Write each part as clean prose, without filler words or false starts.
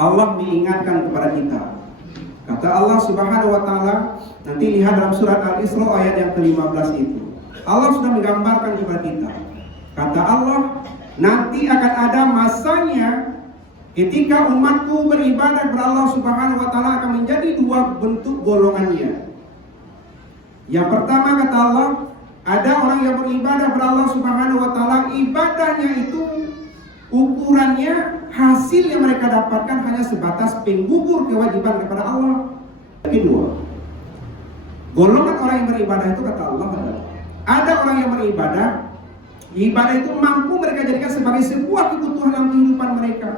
Allah mengingatkan kepada kita. Kata Allah Subhanahu wa taala, nanti lihat dalam surat Al-Isra ayat yang ke-15 itu. Allah sudah menggambarkan kepada kita. Kata Allah, nanti akan ada masanya ketika umatku beribadah kepada Allah Subhanahu wa taala akan menjadi dua bentuk golongannya. Yang pertama kata Allah, ada orang yang beribadah kepada Allah Subhanahu wa taala, ibadahnya itu ukurannya, hasil yang mereka dapatkan hanya sebatas penggugur kewajiban kepada Allah. Kedua, golongan orang yang beribadah itu kata Allah adalah ada orang yang beribadah, ibadah itu mampu mereka jadikan sebagai sebuah kebutuhan dalam kehidupan mereka.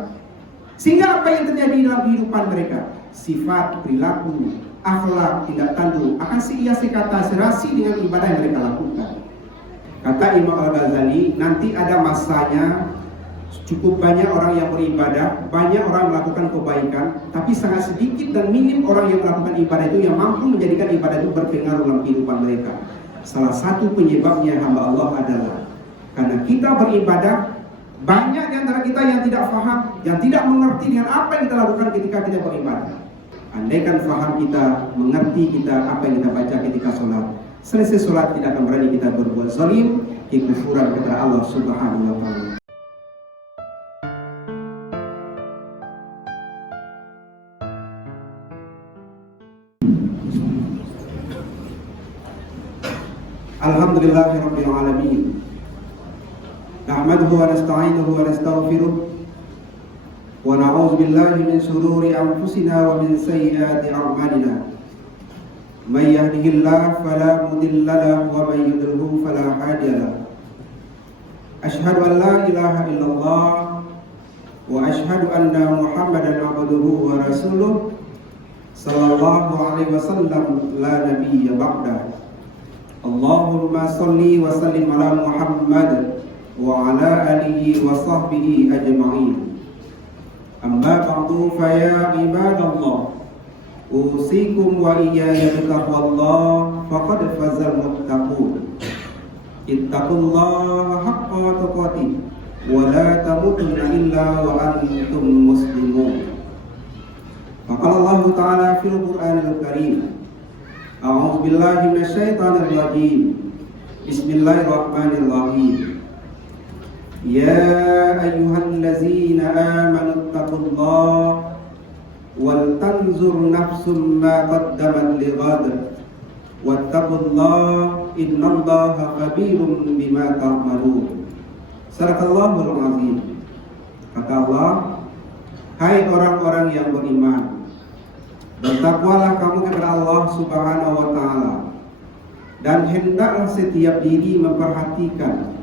Sehingga apa yang terjadi dalam kehidupan mereka, sifat, perilaku, akhlak, tindak tanduk akan seia-sekata serasi dengan ibadah yang mereka lakukan. Kata Imam Al-Ghazali, nanti ada masanya cukup banyak orang yang beribadah, banyak orang melakukan kebaikan, tapi sangat sedikit dan minim orang yang melakukan ibadah itu yang mampu menjadikan ibadah itu berpengaruh dalam kehidupan mereka. Salah satu penyebabnya hamba Allah adalah karena kita beribadah, banyak di antara kita yang tidak faham, yang tidak mengerti dengan apa yang kita lakukan ketika kita beribadah. Andaikan faham kita, mengerti kita apa yang kita baca ketika sholat, selesai sholat tidak akan berani kita berbuat zalim, kekufuran kepada Allah Subhanahu wa taala. Alhamdulillahirabbil alamin. Nahmaduhu wa nasta'inuhu wa nastaghfiruh wa na'udzu billahi min shururi anfusina wa min sayyiati a'malina. May yahdihillahu fala mudilla lahu wa may yudlilhu fala hadiya lahu. Asyhadu an la ilaha illallah wa asyhadu anna Muhammadan abduhu wa rasuluh sallallahu alaihi wasallam la nabiyya ba'da. Allahumma salli wa sallim ala Muhammad wa ala alihi wa sahbihi ajma'in. Amma ba'du fa ya ibadallah, usikum wa iyaya bitaqwallah faqad fazal muttaqun. Ittaqullaha haqqa tuqatih wa la tamutunna illa wa antum muslimun. Faqala Allah ta'ala fil Qur'anil Karim, a'udzu billahi minasyaitonir rajim. Bismillahirrahmanirrahim. Ya ayyuhallazina amanu taqullaha wal tanzur nafsum ma qaddamat lighad wattaqullaha innallaha khabirum bima ta'malun. Sadaqallahul azim. Kata Allah, hai orang-orang yang beriman, bertakwalah kamu kepada Allah Subhanahu wa taala, dan hendaklah setiap diri memperhatikan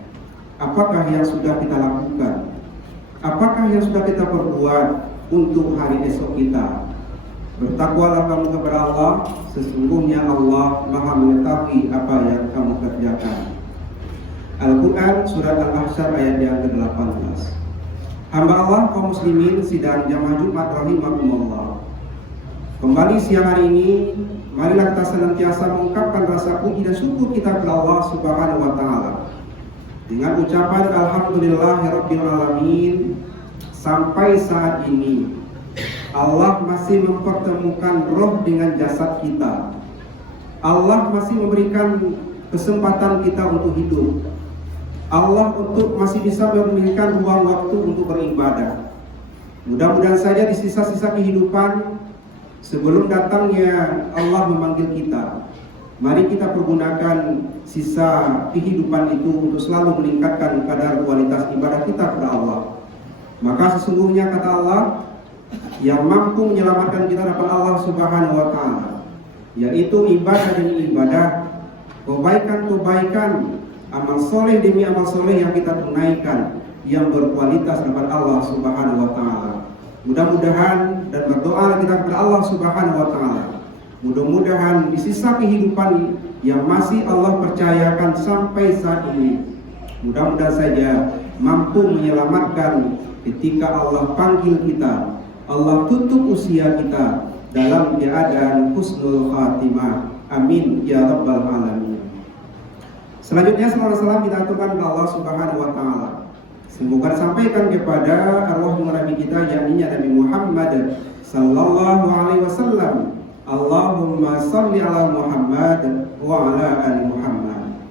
apakah yang sudah kita lakukan, apakah yang sudah kita perbuat untuk hari esok kita. Bertakwalah kamu kepada Allah, sesungguhnya Allah Maha mengetahui apa yang kamu kerjakan. Al-Quran Surat Al-Ahzab ayat yang ke-18. Hamba Allah kaum muslimin sidang jamaah Jumat rahimakumullah. Kembali siang hari ini, marilah kita senantiasa mengungkapkan rasa puji dan syukur kita kepada Allah Subhanahu wa taala dengan ucapan alhamdulillahirabbil alamin. Sampai saat ini Allah masih mempertemukan roh dengan jasad kita. Allah masih memberikan kesempatan kita untuk hidup. Allah untuk masih bisa memberikan ruang waktu untuk beribadah. Mudah-mudahan saja di sisa-sisa kehidupan sebelum datangnya Allah memanggil kita, mari kita pergunakan sisa kehidupan itu untuk selalu meningkatkan kadar kualitas ibadah kita kepada Allah. Maka sesungguhnya kata Allah, yang mampu menyelamatkan kita dapat Allah Subhanahu wa taala, yaitu ibadah demi ibadah, kebaikan-kebaikan, amal soleh demi amal soleh yang kita tunaikan yang berkualitas dapat Allah Subhanahu wa taala. Mudah-mudahan dan berdoa kita kepada Allah Subhanahu wa taala, mudah-mudahan di sisa kehidupan yang masih Allah percayakan sampai saat ini, mudah-mudahan saja mampu menyelamatkan ketika Allah panggil kita, Allah tutup usia kita dalam keadaan husnul khatimah. Amin ya rabbal alamin. Selanjutnya salam kita aturkan kepada Allah Subhanahu wa taala. Semoga disampaikan kepada arwah Nabi kita, yakni Nabi Muhammad sallallahu alaihi wasallam. Allahumma salli ala Muhammad wa ala ali Muhammad.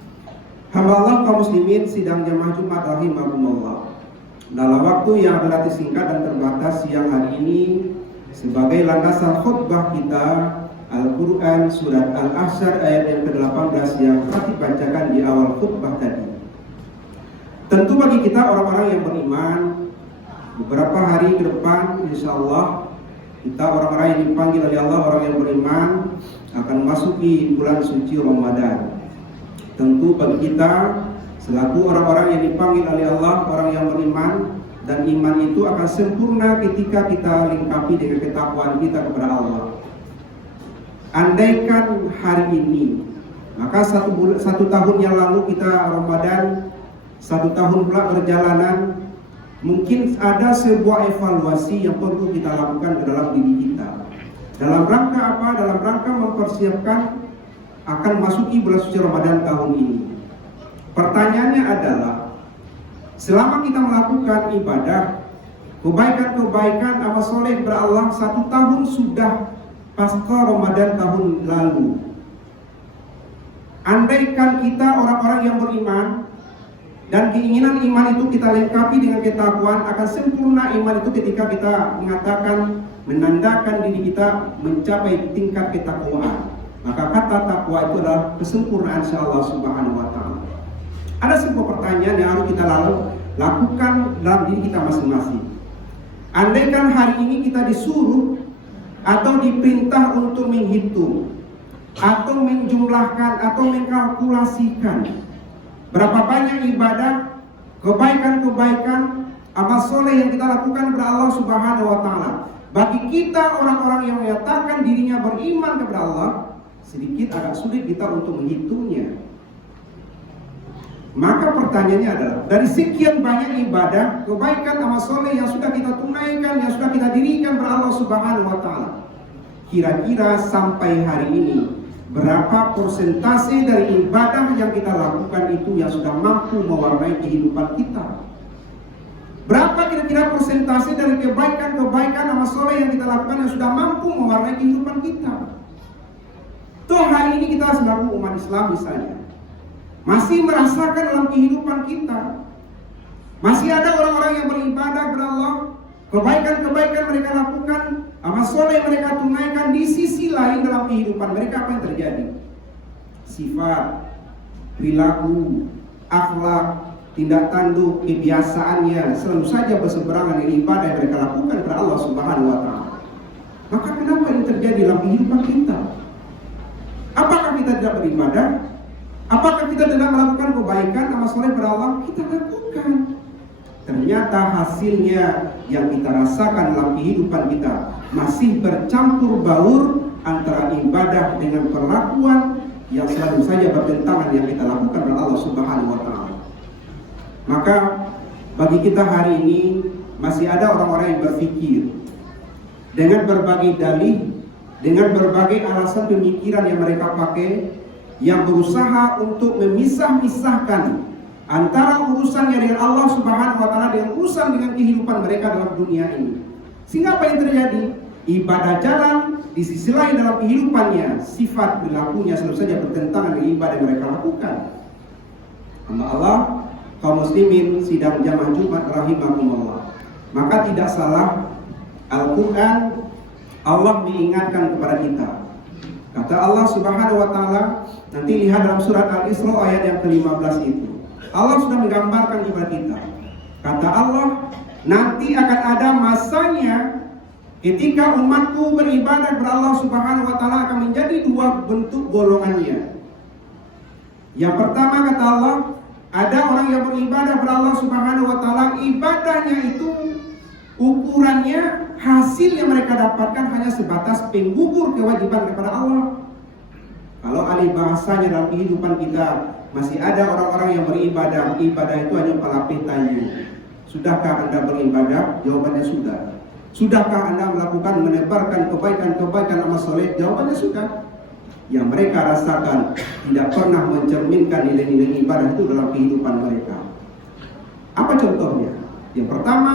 Hamba Allah kaum muslimin sidang jamaah Jumat rahimakumullah. Dalam waktu yang relatif singkat dan terbatas siang hari ini, sebagai landasan khutbah kita, Al-Quran surat Al-Ahzab ayat yang ke-18 yang telah dibacakan di awal khutbah tadi. Tentu bagi kita orang-orang yang beriman, beberapa hari ke depan insyaallah kita orang-orang yang dipanggil oleh Allah, orang yang beriman, akan memasuki bulan suci Ramadan. Tentu bagi kita selaku orang-orang yang dipanggil oleh Allah, orang yang beriman, dan iman itu akan sempurna ketika kita lengkapi dengan ketakwaan kita kepada Allah. Andaikan hari ini, maka satu tahun yang lalu kita Ramadan, 1 tahun pula perjalanan, mungkin ada sebuah evaluasi yang perlu kita lakukan ke dalam diri kita. Dalam rangka apa? Dalam rangka mempersiapkan akan masuki bulan suci Ramadan tahun ini. Pertanyaannya adalah, selama kita melakukan ibadah, kebaikan-kebaikan, amal soleh kepada Allah, 1 tahun sudah pasca Ramadan tahun lalu. Andaikan kita orang-orang yang beriman, dan keinginan iman itu kita lengkapi dengan ketakwaan, akan sempurna iman itu ketika kita mengatakan, menandakan diri kita mencapai tingkat ketakwaan. Maka kata takwa itu adalah kesempurnaan Allah Subhanahu wa Ta'ala. Ada sebuah pertanyaan yang harus kita lakukan dalam diri kita masing-masing. Andaikan hari ini kita disuruh atau diperintah untuk menghitung atau menjumlahkan atau mengkalkulasikan berapa banyak ibadah, kebaikan-kebaikan, amal soleh yang kita lakukan kepada Allah Subhanahu wa Ta'ala. Bagi kita orang-orang yang menyatakan dirinya beriman kepada Allah, sedikit agak sulit kita untuk menghitungnya. Maka pertanyaannya adalah, dari sekian banyak ibadah, kebaikan, amal soleh yang sudah kita tunaikan, yang sudah kita dirikan kepada Allah Subhanahu wa Ta'ala, kira-kira sampai hari ini berapa persentase dari ibadah yang kita lakukan itu yang sudah mampu mewarnai kehidupan kita? Berapa kira-kira persentase dari kebaikan-kebaikan amal soleh yang kita lakukan yang sudah mampu mewarnai kehidupan kita? Toh hari ini kita selaku umat Islam misalnya masih merasakan dalam kehidupan kita, masih ada orang-orang yang beribadah kepada Allah, kebaikan-kebaikan mereka lakukan, amal soleh mereka tunaikan. Di sisi lain dalam kehidupan mereka apa yang terjadi? Sifat, perilaku, akhlak, tindak tanduk, kebiasaannya selalu saja berseberangan dengan ibadah yang mereka lakukan kepada Allah Subhanahu wa Ta'ala. Maka kenapa ini terjadi dalam kehidupan kita? Apakah kita tidak beribadah? Apakah kita tidak melakukan kebaikan, amal soleh kepada Allah? Kita lakukan. Ternyata hasilnya yang kita rasakan dalam kehidupan kita masih bercampur baur antara ibadah dengan perlakuan yang selalu saja bertentangan yang kita lakukan kepada Allah Subhanahu wa Ta'ala. Maka bagi kita hari ini masih ada orang-orang yang berpikir dengan berbagai dalih, dengan berbagai alasan pemikiran yang mereka pakai, yang berusaha untuk memisah-misahkan antara urusannya dengan Allah Subhanahu wa Ta'ala dengan urusan dengan kehidupan mereka dalam dunia ini. Sehingga apa yang terjadi? Ibadah jalan, di sisi lain dalam kehidupannya sifat perilakunya selalu saja bertentangan dengan ibadah yang mereka lakukan. Hamba Allah, kaum muslimin sidang jamaah Jumat rahimakumullah. Maka tidak salah Al-Quran Allah mengingatkan kepada kita. Kata Allah Subhanahu wa Ta'ala, nanti lihat dalam surat Al-Isra ayat yang ke-15 itu. Allah sudah menggambarkan kepada kita. Kata Allah, nanti akan ada masanya ketika umatku beribadah kepada Allah Subhanahu wa Ta'ala akan menjadi 2 bentuk golongannya. Yang pertama kata Allah, ada orang yang beribadah kepada Allah Subhanahu wa Ta'ala, ibadahnya itu ukurannya, hasil yang mereka dapatkan hanya sebatas penggugur kewajiban kepada Allah. Kalau alih bahasanya dalam kehidupan kita, masih ada orang-orang yang beribadah, ibadah itu hanya pelapis tanya. Sudahkah Anda beribadah? Jawabannya sudah. Sudahkah Anda melakukan menebarkan kebaikan-kebaikan amal soleh? Jawabannya sudah. Yang mereka rasakan tidak pernah mencerminkan nilai-nilai ibadah itu dalam kehidupan mereka. Apa contohnya? Yang pertama,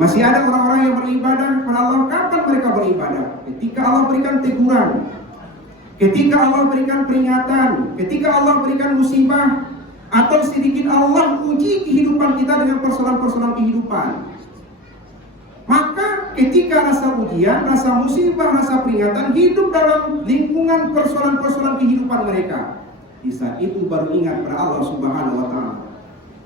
masih ada orang-orang yang beribadah kepada Allah. Kapan mereka beribadah? Ketika Allah berikan teguran, ketika Allah berikan peringatan, ketika Allah berikan musibah, atau sedikit Allah uji kehidupan kita dengan persoalan-persoalan kehidupan. Maka ketika rasa ujian, rasa musibah, rasa peringatan hidup dalam lingkungan persoalan-persoalan kehidupan mereka, di saat itu baru ingat pada Allah Subhanahu wa Ta'ala.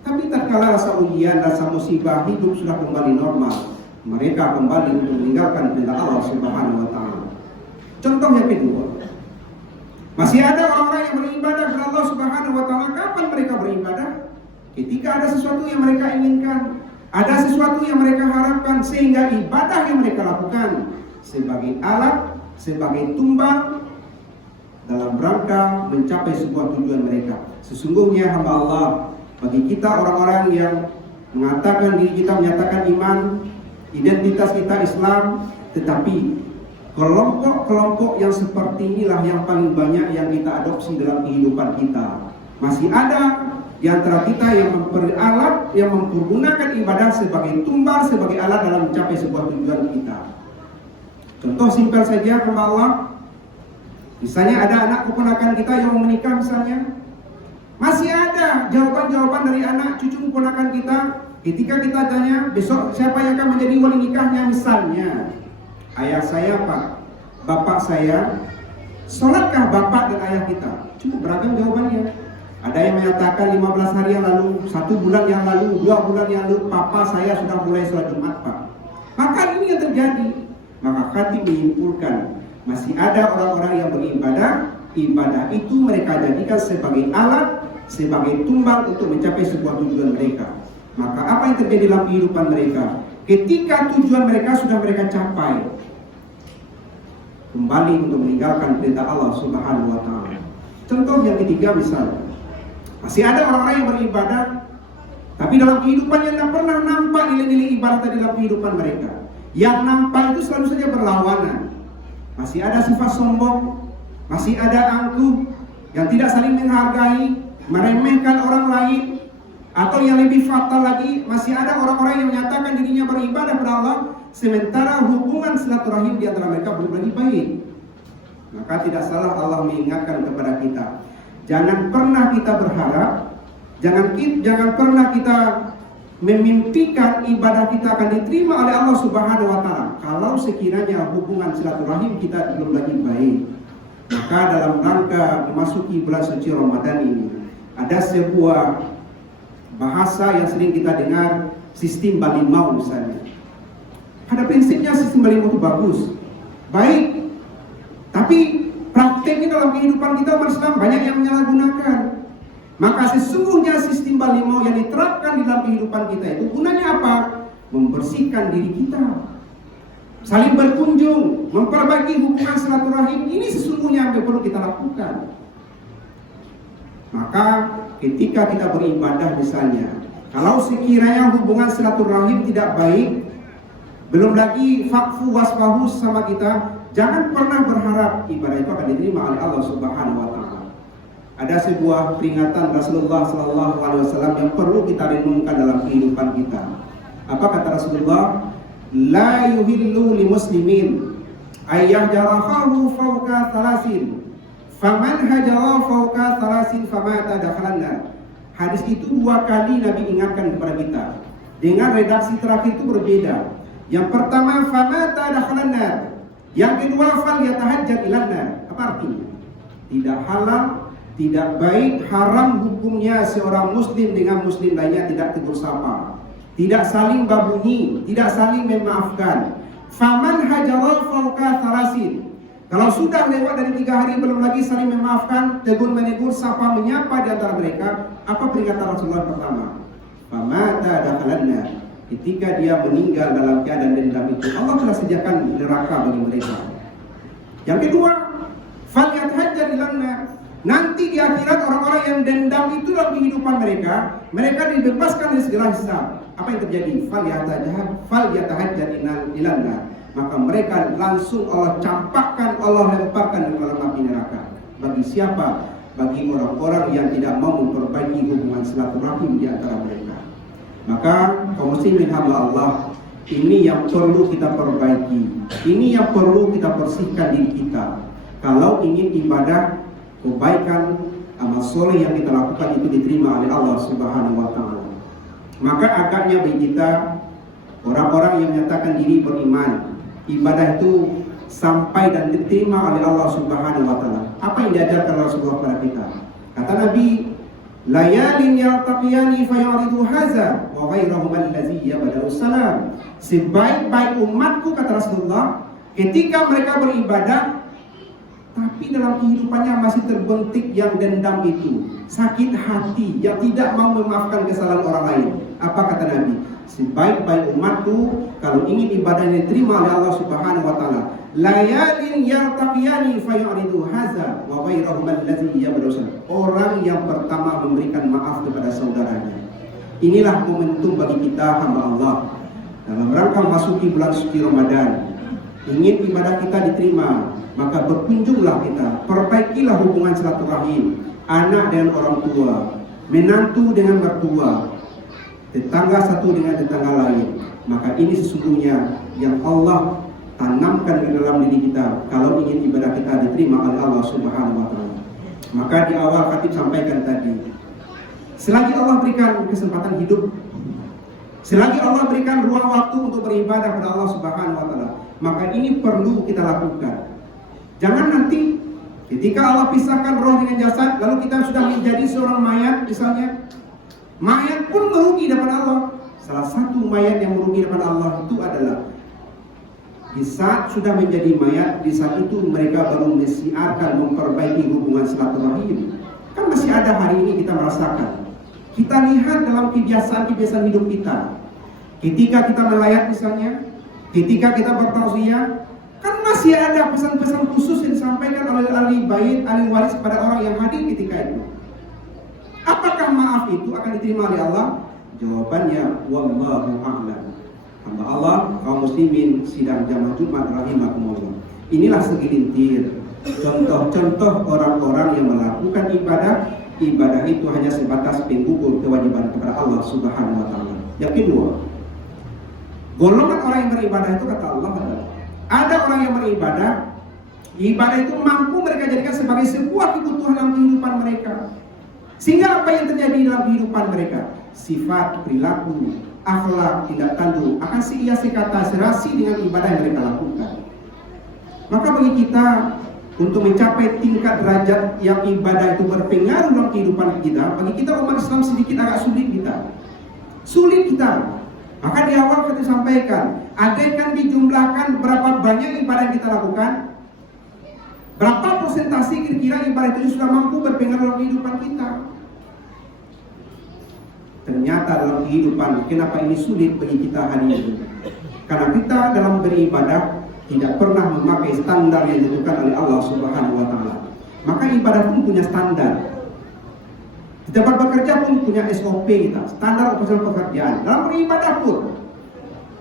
Tapi tatkala rasa ujian, rasa musibah, hidup sudah kembali normal, mereka kembali untuk meninggalkan perintah Allah Subhanahu wa Ta'ala. Contoh yang kedua, masih ada orang-orang yang beribadah kepada Allah Subhanahu wa Ta'ala. Kapan mereka beribadah? Ketika ada sesuatu yang mereka inginkan, ada sesuatu yang mereka harapkan, sehingga ibadah yang mereka lakukan sebagai alat, sebagai tumbal dalam rangka mencapai sebuah tujuan mereka. Sesungguhnya hamba Allah, bagi kita orang-orang yang mengatakan diri kita menyatakan iman, identitas kita Islam, tetapi kelompok-kelompok yang seperti inilah yang paling banyak yang kita adopsi dalam kehidupan kita. Masih ada di antara kita yang memperalat, yang mempergunakan ibadah sebagai tumbal, sebagai alat dalam mencapai sebuah tujuan kita. Contoh simpel saja hamba Allah, misalnya ada anak keponakan kita yang mau menikah misalnya, masih ada jawaban-jawaban dari anak cucu keponakan kita ketika kita tanya besok siapa yang akan menjadi wali nikahnya, misalnya ayah saya Pak, bapak saya, sholatkah bapak dan ayah kita? Cukup beragam jawabannya. Ada yang menyatakan 15 hari yang lalu, 1 bulan yang lalu, 2 bulan yang lalu, papa saya sudah mulai sholat Jumat Pak. Maka ini yang terjadi. Maka khatib menyimpulkan, masih ada orang-orang yang beribadah, ibadah itu mereka jadikan sebagai alat, sebagai tumbal untuk mencapai sebuah tujuan mereka. Maka apa yang terjadi dalam kehidupan mereka? Ketika tujuan mereka sudah mereka capai, kembali untuk meninggalkan perintah Allah Subhanahu wa Ta'ala. Contoh yang ketiga misalnya, masih ada orang-orang yang beribadah, tapi dalam kehidupannya tidak pernah nampak nilai-nilai ibadah tadi dalam kehidupan mereka. Yang nampak itu selalu saja berlawanan. Masih ada sifat sombong, masih ada angkuh, yang tidak saling menghargai, meremehkan orang lain, atau yang lebih fatal lagi, masih ada orang-orang yang menyatakan dirinya beribadah kepada Allah, sementara hubungan silaturahim di antara mereka belum lagi baik. Maka tidak salah Allah mengingatkan kepada kita, jangan pernah kita berharap, jangan pernah kita memimpikan ibadah kita akan diterima oleh Allah Subhanahu wa Ta'ala kalau sekiranya hubungan silaturahim kita belum lagi baik. Maka dalam rangka memasuki bulan suci Ramadan ini, ada sebuah bahasa yang sering kita dengar, sistem balimau misalnya. Pada prinsipnya sistem balimau itu bagus, baik, tapi prakteknya dalam kehidupan kita umat Islam banyak yang menyalahgunakan. Maka sesungguhnya sistem balimau yang diterapkan di dalam kehidupan kita itu gunanya apa? Membersihkan diri kita, saling berkunjung, memperbaiki hubungan silaturahim. Ini sesungguhnya yang perlu kita lakukan. Maka ketika kita beribadah misalnya, kalau sekiranya hubungan silaturahim tidak baik, belum lagi fakfu wasfahu sama kita, jangan pernah berharap ibadah itu akan diterima oleh Allah Subhanahu wa Ta'ala. Ada sebuah peringatan Rasulullah sallallahu alaihi wasallam yang perlu kita renungkan dalam kehidupan kita. Apa kata Rasulullah? La yuhillu li muslimin ayyahjarahu fawqa thalasin faman hajara fawqa thalasin famata dakhalanna. Hadis itu 2 kali Nabi ingatkan kepada kita. Dengan redaksi terakhir itu berbeda. Yang pertama famata dakhalanna, yang kedua fal yatahajjat ilanna. Apa artinya? Tidak halal, tidak baik, haram hukumnya seorang muslim dengan muslim lainnya tidak tegur sapa, tidak saling babunyi, tidak saling memaafkan. Faman hajara fawqa thalasin, kalau sudah lewat dari 3 hari belum lagi saling memaafkan, tegur menegur, sapa menyapa di antara mereka. Apa peringatan Rasulullah pertama? Famata dakhalanna, ketika dia meninggal dalam keadaan dendam itu, Allah telah sediakan neraka bagi mereka. Yang kedua, fal yatahajjat ilanna, nanti di akhirat orang-orang yang dendam itu dalam kehidupan mereka dibebaskan dari segala hisab. Apa yang terjadi? Fal yatahajjat ilanna, maka mereka langsung Allah campakkan, Allah lemparkan ke dalam api neraka. Bagi siapa? Bagi orang-orang yang tidak mau memperbaiki hubungan silaturahim di antara mereka. Maka kaum muslimin hamba Allah, ini yang perlu kita perbaiki, ini yang perlu kita bersihkan diri kita. Kalau ingin ibadah, kebaikan, amal soleh yang kita lakukan itu diterima oleh Allah Subhanahu wa Ta'ala. Maka agaknya bagi kita, orang-orang yang menyatakan diri beriman, ibadah itu sampai dan diterima oleh Allah Subhanahu wa Ta'ala. Apa yang diajarkan Rasulullah kepada kita? Kata Nabi, layalin yaltaqiyani fayuridu haza wa ghairuhum allazi yabda'u salam. Sebaik-baik umatku, kata Rasulullah, ketika mereka beribadah tapi dalam kehidupannya masih terbentik yang dendam itu, sakit hati, yang tidak mau memaafkan kesalahan orang lain. Apa kata Nabi? Sebaik-baik umatku kalau ingin ibadahnya diterima oleh Allah Subhanahu wa Ta'ala, layalin yaltaqiyani fayuridu haza wa ghairuhum allazi yabda'u salam. Orang yang pertama memberikan maaf kepada saudaranya. Inilah momentum bagi kita hamba Allah dalam rangka masuki bulan suci Ramadan. Ingin ibadah kita diterima, maka berkunjunglah kita, perbaikilah hubungan silaturahim, anak dengan orang tua, menantu dengan mertua, tetangga satu dengan tetangga lain. Maka ini sesungguhnya yang Allah tanamkan di dalam diri kita kalau ingin ibadah kita diterima oleh Allah Subhanahu wa Ta'ala. Maka di awal khatib sampaikan tadi, selagi Allah berikan kesempatan hidup, selagi Allah berikan ruang waktu untuk beribadah kepada Allah Subhanahu wa Ta'ala, maka ini perlu kita lakukan. Jangan nanti ketika Allah pisahkan roh dengan jasad, lalu kita sudah menjadi seorang mayat misalnya. Mayat pun merugi depan Allah. Salah satu mayat yang merugi depan Allah itu adalah di saat sudah menjadi mayat, di saat itu mereka baru mensiarkan memperbaiki hubungan silaturahim. Kan masih ada hari ini kita merasakan. Kita lihat dalam kebiasaan-kebiasaan hidup kita. Ketika kita melayat misalnya, ketika kita bertausiah, kan masih ada pesan-pesan khusus yang disampaikan oleh ahli bait, ahli waris kepada orang yang hadir ketika itu. Apakah maaf itu akan diterima oleh Allah? Jawabannya wallahu a'lam. Hamba Allah, kaum muslimin sidang jamaah Jumat rahimakumullah. Inilah segelintir contoh-contoh orang-orang yang melakukan ibadah itu hanya sebatas penggugur kewajiban kepada Allah Subhanahu wa Ta'ala. Yang kedua, golongan orang yang beribadah itu kata Allah adalah ada orang yang beribadah, ibadah itu mampu mereka jadikan sebagai sebuah kebutuhan dalam kehidupan mereka. Sehingga apa yang terjadi dalam kehidupan mereka? Sifat, perilaku, akhlak, tindak tanduk akan seiasi kata serasi dengan ibadah yang mereka lakukan. Maka bagi kita untuk mencapai tingkat derajat yang ibadah itu berpengaruh dalam kehidupan kita, bagi kita umat Islam sedikit agak sulit kita. Maka di awal kita sampaikan, andaikan dijumlahkan berapa banyak ibadah yang kita lakukan, berapa persentase kira-kira ibadah itu sudah mampu berpengaruh dalam kehidupan kita. Ternyata dalam kehidupan, kenapa ini sulit bagi kita hari ini? Karena kita dalam beribadah tidak pernah memakai standar yang ditentukan oleh Allah Subhanahu wa Ta'ala. Maka ibadah pun punya standar. Di tempat bekerja pun punya SOP kita, standar operasional pekerjaan. Dalam beribadah pun.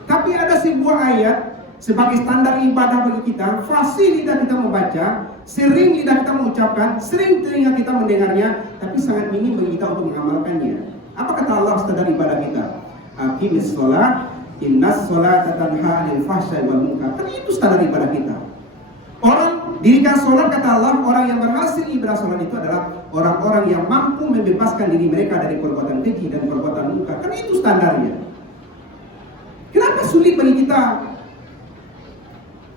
Tapi ada sebuah ayat sebagai standar ibadah bagi kita, fasih lidah kita membaca, sering lidah kita mengucapkan, sering telinga kita mendengarnya, tapi sangat minim bagi kita untuk mengamalkannya. Apa kata Allah standar ibadah kita? Aqimis sholat, innas sholata tanha 'anil fahsya'i wal munkar. Kan itu standar ibadah kita. Orang dirikan sholat, kata Allah, orang yang berhasil ibadah sholat itu adalah orang-orang yang mampu membebaskan diri mereka dari perbuatan keji dan perbuatan munkar. Kan itu standarnya. Kenapa sulit bagi kita?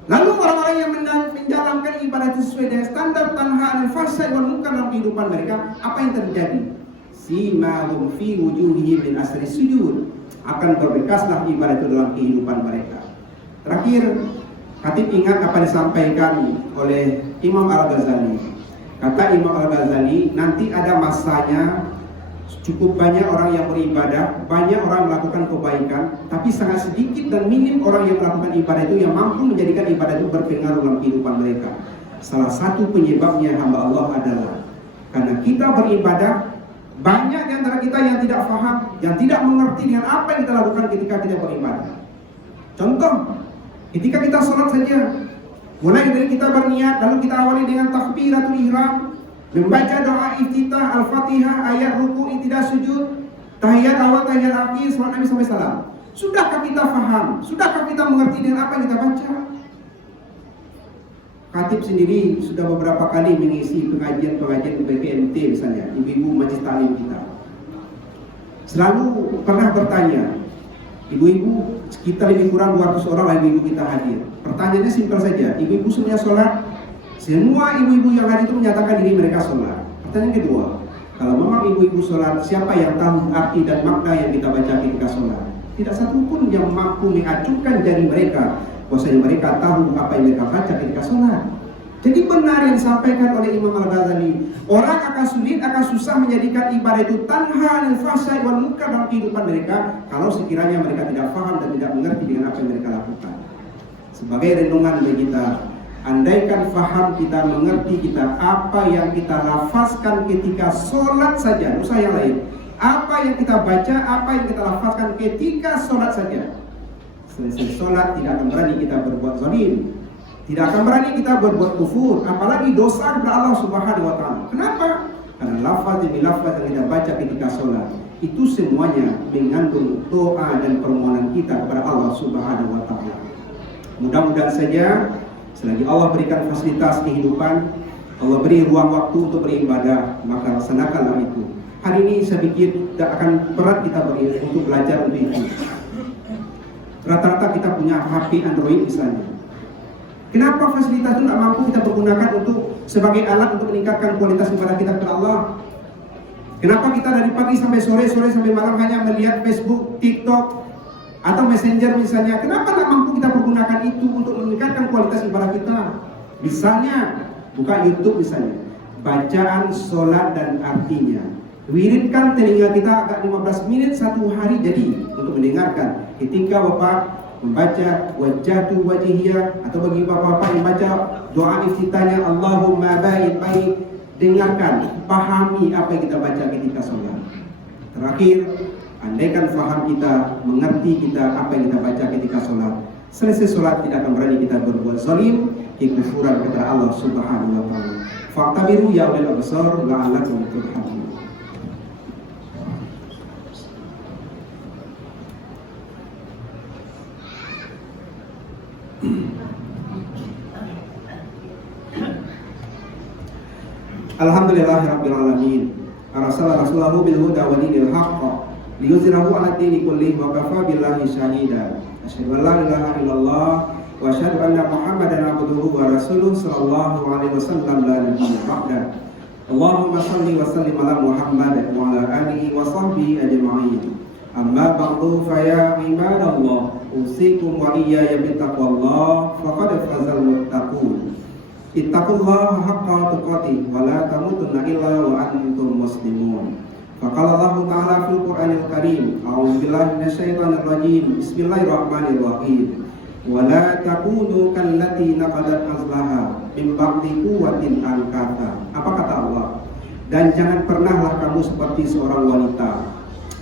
Lalu orang-orang yang menjalankan ibadah itu sesuai dengan standar tanha 'anil fahsya'i wal munkar dalam kehidupan mereka, apa yang terjadi? Simahum fi wujuhihim min asri sujud, akan berbekaslah ibadah itu dalam kehidupan mereka. Terakhir, khatib ingat apa disampaikan oleh Imam Al-Ghazali. Kata Imam Al-Ghazali, nanti ada masanya cukup banyak orang yang beribadah, banyak orang melakukan kebaikan, tapi sangat sedikit dan minim orang yang melakukan ibadah itu yang mampu menjadikan ibadah itu berpengaruh dalam kehidupan mereka. Salah satu penyebabnya hamba Allah adalah karena kita beribadah, banyak di antara kita yang tidak faham, yang tidak mengerti dengan apa yang kita lakukan ketika tidak beribadah. Contoh, ketika kita sholat saja, mulai dari kita berniat, lalu kita awali dengan takbiratul ihram, membaca doa iftitah, al-fatihah, ayat ruku, i'tidal, sujud, tahiyat awal, tahiyat akhir, salat Nabi sampai salam. Sudahkah kita faham? Sudahkah kita mengerti dengan apa yang kita baca? Khatib sendiri sudah beberapa kali mengisi pengajian-pengajian PKMT misalnya, ibu-ibu majlis taklim kita. Selalu pernah bertanya, ibu-ibu, kita lebih kurang 200 orang lah ibu-ibu kita hadir. Pertanyaannya simpel saja, ibu-ibu semuanya sholat? Semua ibu-ibu yang hadir itu menyatakan diri mereka sholat. Pertanyaan kedua, kalau memang ibu-ibu sholat, siapa yang tahu arti dan makna yang kita baca ketika sholat? Tidak satu pun yang mampu mengacukan jari mereka bahwasanya mereka tahu apa yang mereka baca ketika sholat. Jadi benar yang disampaikan oleh Imam Al-Ghazali, orang akan sulit, akan susah menjadikan ibadah itu tanha anil fahsya'i wal munkar dalam kehidupan mereka kalau sekiranya mereka tidak paham dan tidak mengerti dengan apa yang mereka lakukan. Sebagai renungan bagi kita, andaikan faham kita, mengerti kita apa yang kita lafazkan ketika sholat saja, usah yang lain. Apa yang kita baca, apa yang kita lafazkan ketika sholat saja. Selesai sholat tidak akan berani kita berbuat zalim, tidak akan berani kita berbuat kufur, apalagi dosa kepada Allah Subhanahu wa taala. Kenapa? Karena lafaz demi lafaz yang kita baca ketika sholat itu semuanya mengandung doa dan permohonan kita kepada Allah Subhanahu wa taala. Mudah-mudahan saja selagi Allah berikan fasilitas kehidupan, Allah beri ruang waktu untuk beribadah, maka laksanakanlah itu. Hari ini saya pikir tidak akan berat kita untuk belajar untuk itu. Rata-rata kita punya HP Android misalnya. Kenapa fasilitas itu tidak mampu kita pergunakan untuk sebagai alat untuk meningkatkan kualitas ibadah kita kepada Allah? Kenapa kita dari pagi sampai sore sampai malam hanya melihat Facebook, TikTok, atau Messenger misalnya? Kenapa tidak mampu kita pergunakan itu untuk meningkatkan kualitas ibadah kita? Misalnya, buka YouTube misalnya, bacaan sholat dan artinya. Wiridkan telinga kita agak 15 menit satu hari jadi untuk mendengarkan. Ketika Bapak membaca wajjahtu wajhiyya, atau bagi bapak-bapak yang baca doa iftitahnya Allahumma baik, dengarkan, pahami apa yang kita baca ketika sholat. Terakhir, andaikan faham kita, mengerti kita apa yang kita baca ketika sholat, selesai sholat tidak akan berani kita berbuat zalim, kekufuran kepada Allah Subhanahu wa taala. Fa'tabiru ya ulil absar la'allakum turhamun. Alhamdulillahirabbil alamin. Arsala rasulahu bil huda wa dinil haqq liyuzhirahu 'ala dini kullihi wa kafa billahi shahida. Asyhadu an la ilaha illallah wa asyhadu anna Muhammadan abduhu wa rasuluhu sallallahu alaihi wasallam la nabiyya ba'da. Allahumma shalli wa sallim ala Muhammad wa ala alihi wa sahbihi ajma'in. Amma ba'du fa ya ibadallah, usikum wa iyaya bittaqwallah faqad fazal muttaqun. Ittaqullaha haqqa tuqatih wa la tamutunna illa wa antum muslimun. Faqala Allah ta'ala fil Qur'anil Karim, a'udzu billahi minasyaitonir rajim. Bismillahirrahmanirrahim. Wa la takunu kallati naqadat azlaha min ba'di quwwatin ankatha. Apa kata Allah? Dan jangan pernahlah kamu seperti seorang wanita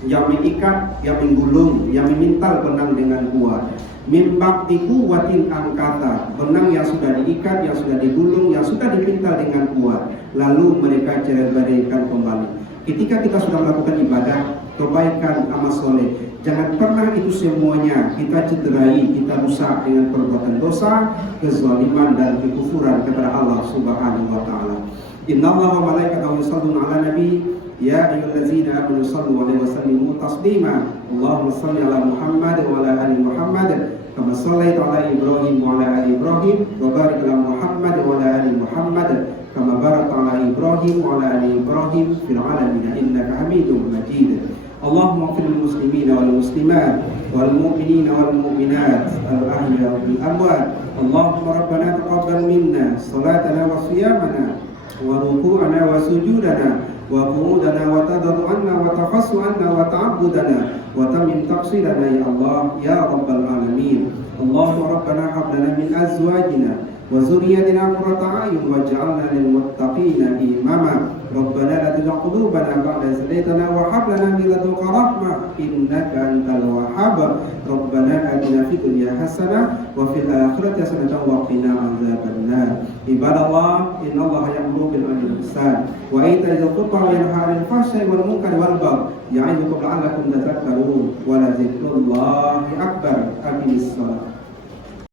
yang mengikat, yang menggulung, yang memintal benang dengan kuat. Min ba'di quwwatin ankatha, benang yang sudah diikat, yang sudah digulung, yang sudah dipintal dengan kuat, lalu mereka cerai-beraikan kembali. Ketika kita sudah melakukan ibadah, kebaikan, amal soleh, jangan pernah itu semuanya kita cederai, kita rusak dengan perbuatan dosa, kezaliman dan kekufuran kepada Allah Subhanahu wa taala. Innallaha wa malaikatahu yusholluna 'alan nabi ya ayyuhallazina amanu shallu 'alaihi wa sallimu taslima. Allahumma shalli 'ala Muhammad wa 'ala ali Muhammad kama shallaita 'ala Ibrahim wa 'ala ali Ibrahim wa barik 'ala Muhammad wa 'ala ali Muhammad kama barakta 'ala Ibrahim wa 'ala ali Ibrahim fil 'alamin innaka Hamidum Majid. Allahumma ighfir lil muslimina wal muslimat wal mu'minina wal mu'minat al ahya wal amwat. Allahumma rabbana taqabbal minna salatana wa siyamana wa ruku'ana wa sujudana wa qu'udana wa tadarru'ana wa tafassu'ana wa ta'abbudana wa tamim taqsirana ya Allah ya rabbal alamin. Allahumma rabbana hab lana min azwajina wa dzurriyyatina qurrata a'yun waj'alna lil muttaqina imama. Rabbana la tuzigh qulubana ba'da idh hadaytana wa hab lana min ladunka rahmah innaka antal wahhab. Rabbana atina fid dunya hasanah wa fil akhirati hasanah wa qina adzabannar. Ibadallah, innallaha ya'muru bil 'adli wal ihsan wa ita'i dzil qurba wa yanha 'anil fahsya'i wal munkari wal baghi ya'idukum la'allakum tadhakkarun wa la dzikrullahi akbar. Aqimis shalah.